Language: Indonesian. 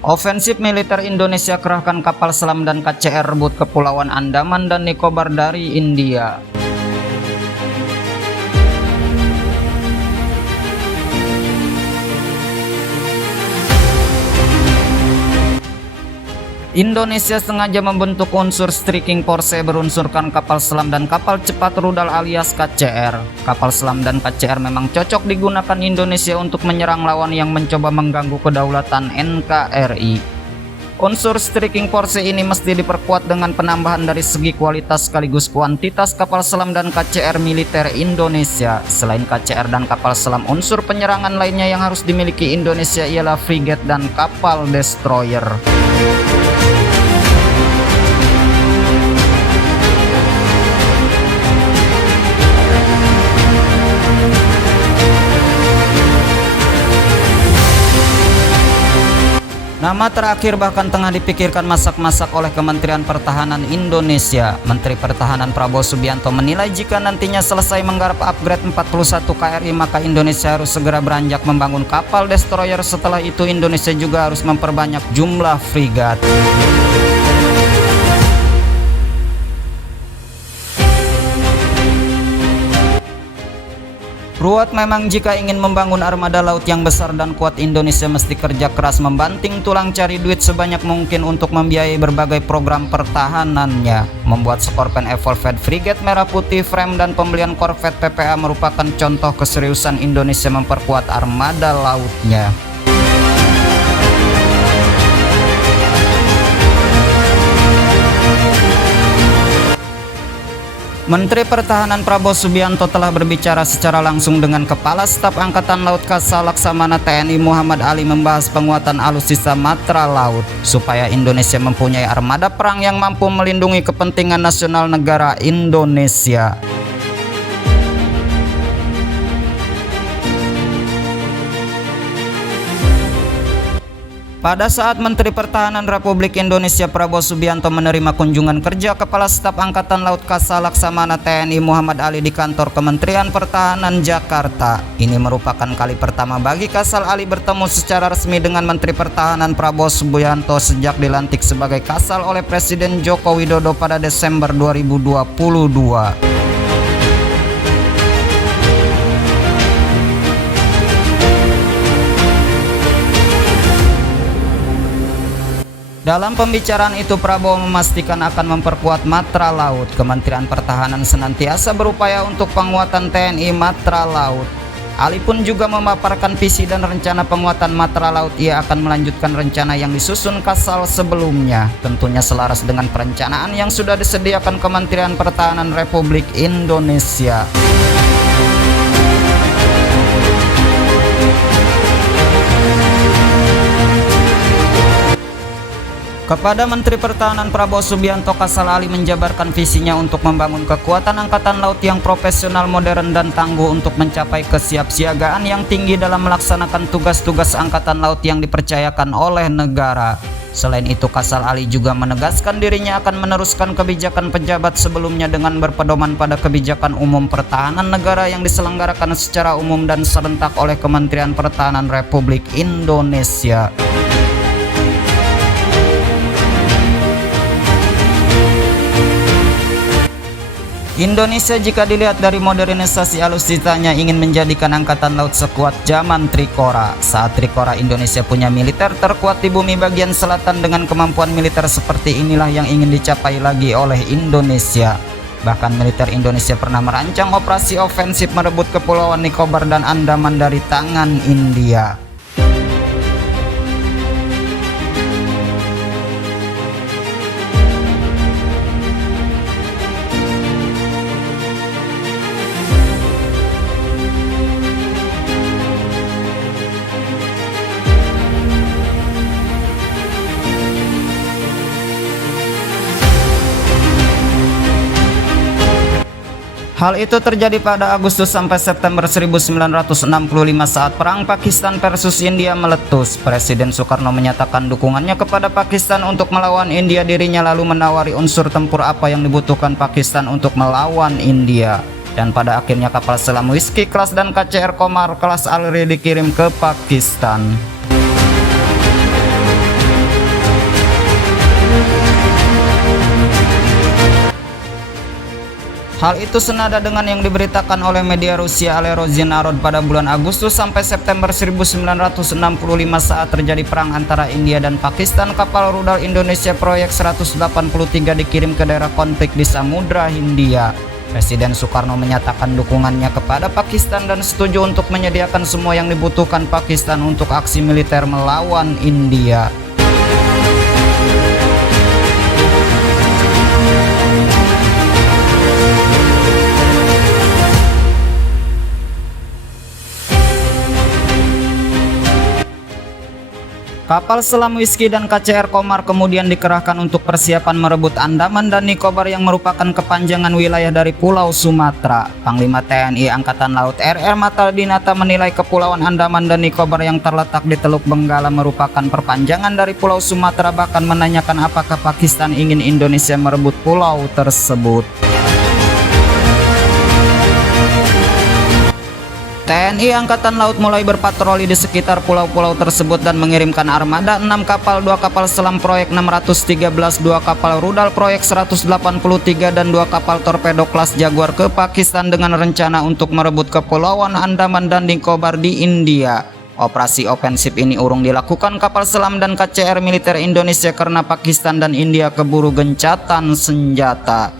Ofensif militer Indonesia kerahkan kapal selam dan KCR rebut Kepulauan Andaman dan Nicobar dari India. Indonesia sengaja membentuk unsur striking force berunsurkan kapal selam dan kapal cepat rudal alias KCR. Kapal selam dan KCR memang cocok digunakan Indonesia untuk menyerang lawan yang mencoba mengganggu kedaulatan NKRI. Unsur striking force ini mesti diperkuat dengan penambahan dari segi kualitas sekaligus kuantitas kapal selam dan KCR militer Indonesia. Selain KCR dan kapal selam, unsur penyerangan lainnya yang harus dimiliki Indonesia ialah frigate dan kapal destroyer. Nama terakhir bahkan tengah dipikirkan masak-masak oleh Kementerian Pertahanan Indonesia. Menteri Pertahanan Prabowo Subianto menilai jika nantinya selesai menggarap upgrade 41 KRI, maka Indonesia harus segera beranjak membangun kapal destroyer. Setelah itu Indonesia juga harus memperbanyak jumlah frigat. Ruwet memang jika ingin membangun armada laut yang besar dan kuat. Indonesia mesti kerja keras membanting tulang cari duit sebanyak mungkin untuk membiayai berbagai program pertahanannya. Membuat Scorpion Evolved Frigate Merah Putih Frame dan pembelian korvet PPA merupakan contoh keseriusan Indonesia memperkuat armada lautnya. Menteri Pertahanan Prabowo Subianto telah berbicara secara langsung dengan Kepala Staf Angkatan Laut Kasal Laksamana TNI Muhammad Ali membahas penguatan alutsista matra laut supaya Indonesia mempunyai armada perang yang mampu melindungi kepentingan nasional negara Indonesia. Pada saat Menteri Pertahanan Republik Indonesia Prabowo Subianto menerima kunjungan kerja Kepala Staf Angkatan Laut Kasal Laksamana TNI Muhammad Ali di kantor Kementerian Pertahanan Jakarta. Ini merupakan kali pertama bagi Kasal Ali bertemu secara resmi dengan Menteri Pertahanan Prabowo Subianto sejak dilantik sebagai Kasal oleh Presiden Joko Widodo pada Desember 2022. Dalam pembicaraan itu Prabowo memastikan akan memperkuat matra laut. Kementerian Pertahanan senantiasa berupaya untuk penguatan TNI matra laut. Ali pun juga memaparkan visi dan rencana penguatan matra laut. Ia akan melanjutkan rencana yang disusun Kasal sebelumnya, tentunya selaras dengan perencanaan yang sudah disediakan Kementerian Pertahanan Republik Indonesia. Kepada Menteri Pertahanan Prabowo Subianto, Kasal Ali menjabarkan visinya untuk membangun kekuatan angkatan laut yang profesional, modern, dan tangguh untuk mencapai kesiapsiagaan yang tinggi dalam melaksanakan tugas-tugas angkatan laut yang dipercayakan oleh negara. Selain itu, Kasal Ali juga menegaskan dirinya akan meneruskan kebijakan pejabat sebelumnya dengan berpedoman pada kebijakan umum pertahanan negara yang diselenggarakan secara umum dan serentak oleh Kementerian Pertahanan Republik Indonesia. Indonesia jika dilihat dari modernisasi alutsistanya ingin menjadikan angkatan laut sekuat zaman Trikora. Saat Trikora, Indonesia punya militer terkuat di bumi bagian selatan. Dengan kemampuan militer seperti inilah yang ingin dicapai lagi oleh Indonesia. Bahkan militer Indonesia pernah merancang operasi ofensif merebut Kepulauan Nicobar dan Andaman dari tangan India. Hal itu terjadi pada Agustus sampai September 1965 saat Perang Pakistan versus India meletus. Presiden Soekarno menyatakan dukungannya kepada Pakistan untuk melawan India. Dirinya lalu menawari unsur tempur apa yang dibutuhkan Pakistan untuk melawan India. Dan pada akhirnya kapal selam Whiskey Class dan KCR Komar kelas Alri dikirim ke Pakistan. Hal itu senada dengan yang diberitakan oleh media Rusia Alirozhi Narod pada bulan Agustus sampai September 1965 saat terjadi perang antara India dan Pakistan. Kapal rudal Indonesia Proyek 183 dikirim ke daerah konflik di Samudra Hindia. Presiden Soekarno menyatakan dukungannya kepada Pakistan dan setuju untuk menyediakan semua yang dibutuhkan Pakistan untuk aksi militer melawan India. Kapal selam Whiskey dan KCR Komar kemudian dikerahkan untuk persiapan merebut Andaman dan Nicobar yang merupakan kepanjangan wilayah dari Pulau Sumatera. Panglima TNI Angkatan Laut RR Mata Dinata menilai Kepulauan Andaman dan Nicobar yang terletak di Teluk Benggala merupakan perpanjangan dari Pulau Sumatera, bahkan menanyakan apakah Pakistan ingin Indonesia merebut pulau tersebut. TNI Angkatan Laut mulai berpatroli di sekitar pulau-pulau tersebut dan mengirimkan armada 6 kapal, 2 kapal selam proyek 613, 2 kapal rudal proyek 183 dan 2 kapal torpedo kelas Jaguar ke Pakistan dengan rencana untuk merebut Kepulauan Andaman dan Nicobar di India. Operasi ofensif ini urung dilakukan kapal selam dan KCR militer Indonesia karena Pakistan dan India keburu gencatan senjata.